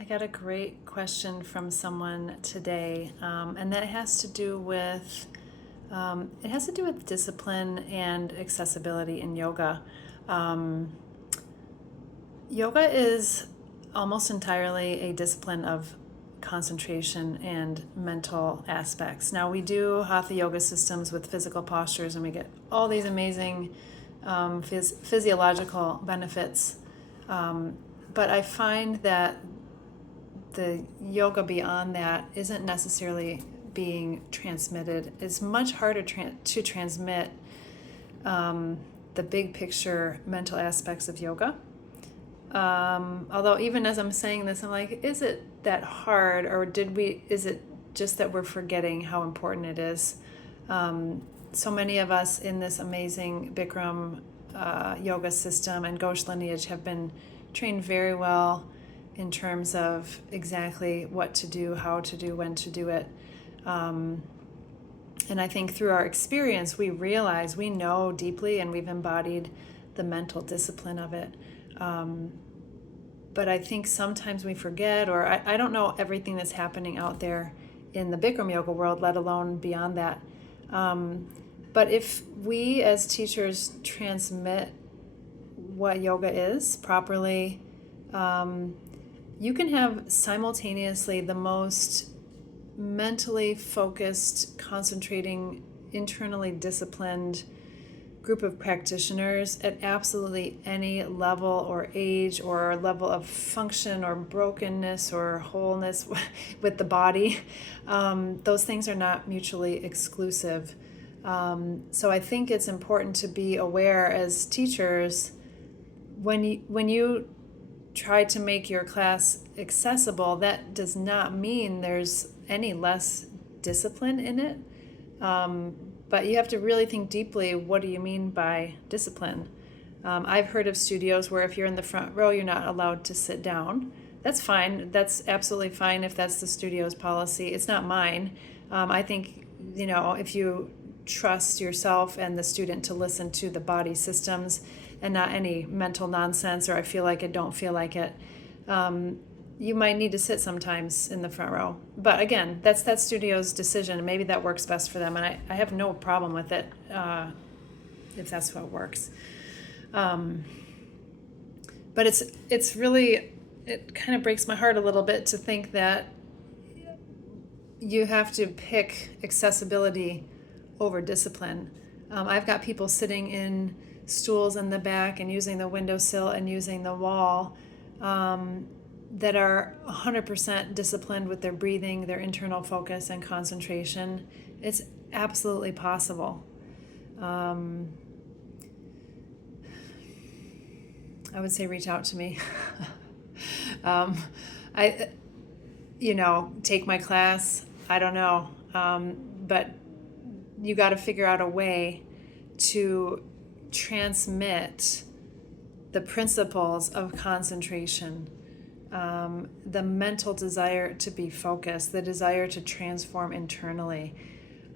I got a great question from someone today, and that has to do with discipline and accessibility in yoga. Um, Yoga is almost entirely a discipline of concentration and mental aspects. Now, we do hatha yoga systems with physical postures, and we get all these amazing physiological benefits. But I find that the yoga beyond that isn't necessarily being transmitted. It's much harder to transmit the big picture mental aspects of yoga. Although even as I'm saying this, I'm like, is it that hard, or is it just that we're forgetting how important it is? So many of us in this amazing Bikram yoga system and Ghosh lineage have been trained very well in terms of exactly what to do, how to do, when to do it. And I think through our experience, we realize we know deeply and we've embodied the mental discipline of it. But I think sometimes we forget, or I don't know everything that's happening out there in the Bikram yoga world, let alone beyond that. But if we as teachers transmit what yoga is properly, you can have simultaneously the most mentally focused, concentrating, internally disciplined group of practitioners at absolutely any level or age or level of function or brokenness or wholeness with the body. Those things are not mutually exclusive. So I think it's important to be aware as teachers when you try to make your class accessible, that does not mean there's any less discipline in it. But you have to really think deeply, what do you mean by discipline? I've heard of studios where if you're in the front row, you're not allowed to sit down. That's fine. That's absolutely fine if that's the studio's policy. It's not mine. I think, if you trust yourself and the student to listen to the body systems and not any mental nonsense or I feel like it, don't feel like it, you might need to sit sometimes in the front row. But again, that's that studio's decision. Maybe that works best for them. And I have no problem with it if that's what works. But it's really, it kind of breaks my heart a little bit to think that you have to pick accessibility over discipline. I've got people sitting in stools in the back and using the windowsill and using the wall that are 100% disciplined with their breathing, their internal focus and concentration. It's absolutely possible. I would say reach out to me. I take my class. I don't know. But you got to figure out a way to transmit the principles of concentration, the mental desire to be focused, the desire to transform internally.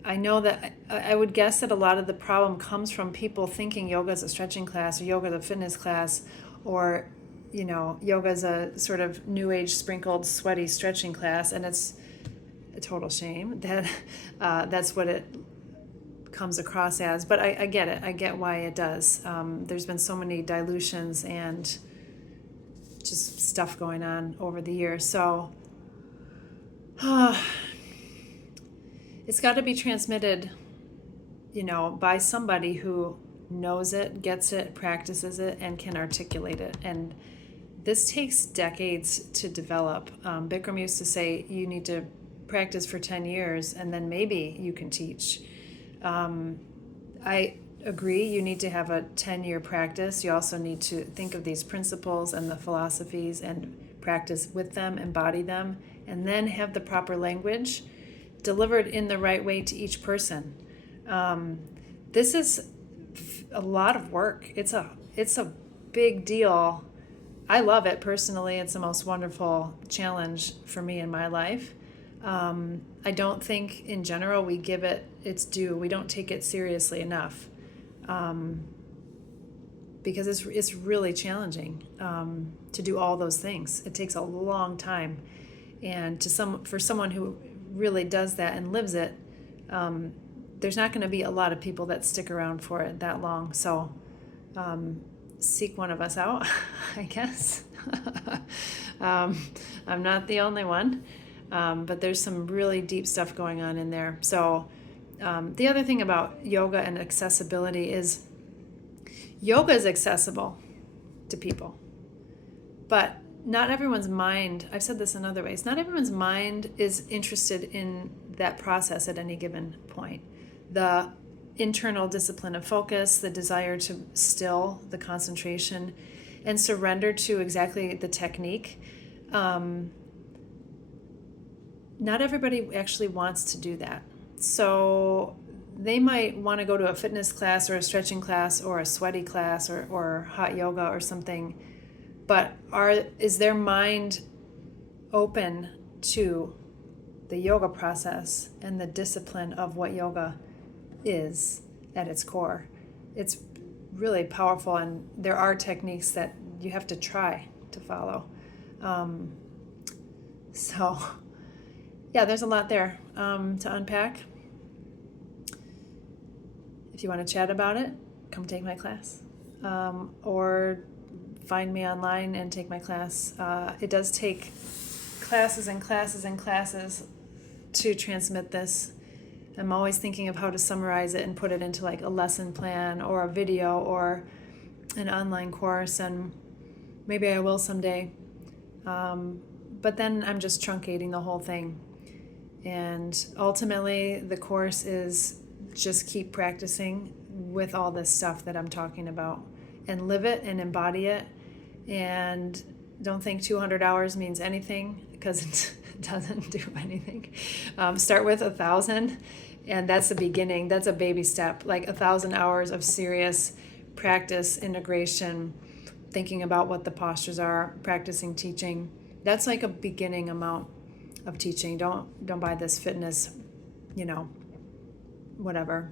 I know that I would guess that a lot of the problem comes from people thinking yoga is a stretching class or yoga is a fitness class, or yoga is a sort of new age sprinkled sweaty stretching class, and it's a total shame that that's what it comes across as. But I get it. I get why it does. There's been so many dilutions and just stuff going on over the years. So it's got to be transmitted, by somebody who knows it, gets it, practices it, and can articulate it. And this takes decades to develop. Bikram used to say you need to practice for 10 years and then maybe you can teach. I agree, you need to have a 10-year practice. You also need to think of these principles and the philosophies and practice with them, embody them, and then have the proper language delivered in the right way to each person. This is a lot of work. It's a big deal. I love it personally. It's the most wonderful challenge for me in my life. I don't think in general we give it its due. We don't take it seriously enough. because it's really challenging to do all those things. It takes a long time, and for someone who really does that and lives it, there's not going to be a lot of people that stick around for it that long. So seek one of us out, I guess. I'm not the only one, but there's some really deep stuff going on in there. So the other thing about yoga and accessibility is yoga is accessible to people, but not everyone's mind, I've said this in other ways, not everyone's mind is interested in that process at any given point. The internal discipline of focus, the desire to still, the concentration, and surrender to exactly the technique. Not everybody actually wants to do that. So they might want to go to a fitness class or a stretching class or a sweaty class or hot yoga or something, but is their mind open to the yoga process and the discipline of what yoga is at its core? It's really powerful, and there are techniques that you have to try to follow. So yeah, there's a lot there to unpack. If you want to chat about it, come take my class, or find me online and take my class. It does take classes and classes and classes to transmit this. I'm always thinking of how to summarize it and put it into like a lesson plan or a video or an online course, and maybe I will someday. But then I'm just truncating the whole thing. And ultimately, the course is just keep practicing with all this stuff that I'm talking about and live it and embody it. And don't think 200 hours means anything, because it doesn't do anything. Start with 1,000, and that's the beginning. That's a baby step, like 1,000 hours of serious practice, integration, thinking about what the postures are, practicing teaching. That's like a beginning amount of teaching. Don't buy this fitness, whatever,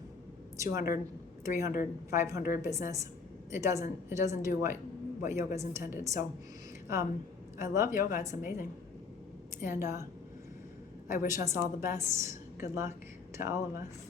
200, 300, 500 business. It doesn't do what yoga is intended. So I love yoga. It's amazing. And I wish us all the best. Good luck to all of us.